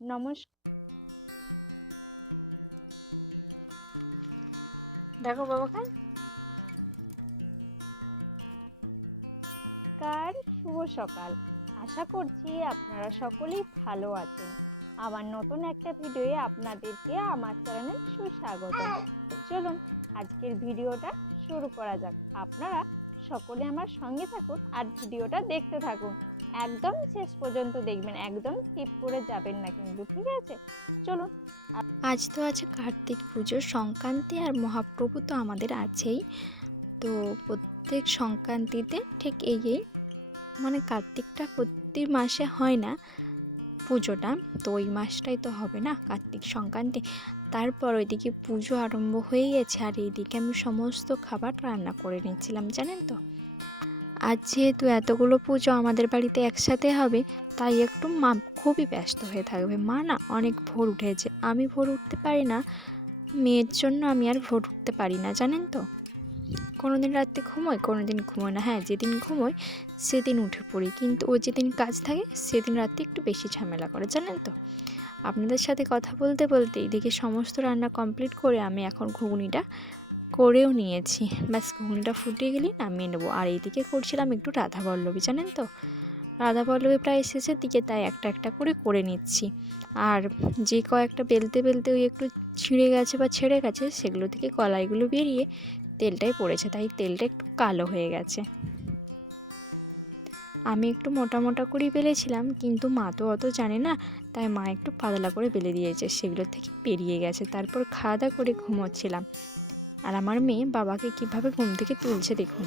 নমস্কার দেখো বাবা খান কার শুভ সকাল। আশা করছি আপনারা সকলেই ভালো আছেন। আবার নতুন একটা ভিডিওয়ে আপনাদেরকে আমার চ্যানেলে সুস্বাগত। চলুন আজকের ভিডিওটা শুরু করা যাক। আপনারা সকলে আমার সঙ্গে থাকুন আর ভিডিওটা দেখতে থাকুন। একদম শেষ পর্যন্ত দেখবেন, একদম টিপ করে যাবেন না কিন্তু, ঠিক আছে? চলুন। আজ তো আছে কার্তিক পুজো, সংক্রান্তি আর মহাপ্রভু তো আমাদের আছেই। তো প্রত্যেক সংক্রান্তিতে ঠিক এই মানে কার্তিকটা প্রতি মাসে হয় না পুজোটা, তো ওই মাসটাই তো হবে না কার্তিক সংক্রান্তি। তারপর ওইদিকে পুজো আরম্ভ হয়ে গেছে, আর এইদিকে আমি সমস্ত খাবার রান্না করে নিচ্ছিলাম, জানেন তো? আজ যেহেতু এতগুলো পুজো আমাদের বাড়িতে একসাথে হবে, তাই একটু মা খুবই ব্যস্ত হয়ে থাকবে। মা না অনেক ভোর উঠেছে। আমি ভোর উঠতে পারি না। মেয়ের জন্য আমি আর ভোর উঠতে পারি না, জানেন তো? কোনো দিন রাত্রে ঘুমোয় কোনো দিন ঘুমোয় না। হ্যাঁ যেদিন ঘুমোয় সেদিন উঠে পড়ি। কিন্তু ও যেদিন কাজ থাকে, সেদিন রাত্রে একটু বেশি ঝামেলা করে, জানেন তো? আপনাদের সাথে কথা বলতে বলতে এদিকে সমস্ত রান্না কমপ্লিট করে আমি এখন ঘুগনিটা করেও নিয়েছি। ব্যাস ঘুগনিটা ফুটে গেলেই নামিয়ে নেব। আর এইদিকে করছিলাম একটু রাধা পল্লবী জানেন তো? রাধা পল্লবী প্রায় শেষের দিকে তাই একটা একটা করে করে নিচ্ছি। আর যে কয়েকটা বেলতে বেলতে ওই একটু ছিঁড়ে গেছে বা ছেড়ে গেছে, সেগুলো থেকে কলাইগুলো বেরিয়ে তেলটাই পড়েছে। তাই তেলটা একটু কালো হয়ে গেছে। আমি একটু মোটা মোটা করেই বেলেছিলাম, কিন্তু মা তো অত জানে না, তাই মা একটু পাতলা করে বেলে দিয়েছে। সেগুলো থেকে পেরিয়ে গেছে। তারপর খাওয়া দাওয়া করে ঘুমোচ্ছিলাম। আর আমার মেয়ে বাবাকে কীভাবে ঘুম থেকে তুলছে দেখুন।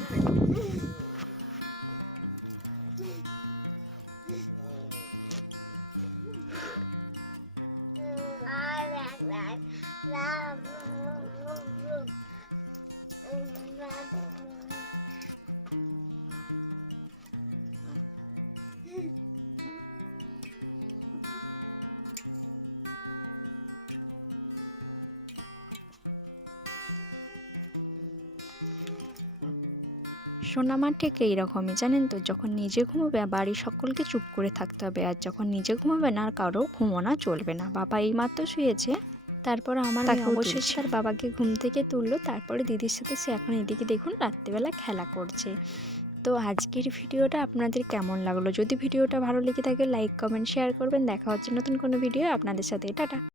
সোনামার ঠিক এইরকমই জানেন তো? যখন নিজে ঘুমোবে বাড়ির সকলকে চুপ করে থাকতে হবে। আর যখন নিজে ঘুমোবে না আর কারও ঘুমোনা চলবে না। বাবা এইমাত্র শুয়েছে তারপর আমার অবশেষে। আর বাবাকে ঘুম থেকে তুললো। তারপরে দিদির সাথে সে এখন এদিকে দেখুন রাত্রিবেলা খেলা করছে। তো আজকের ভিডিওটা আপনাদের কেমন লাগল? যদি ভিডিওটা ভালো লেগে থাকে লাইক কমেন্ট শেয়ার করবেন। দেখা হচ্ছে নতুন কোনো ভিডিও। আপনাদের সাথে টাটা।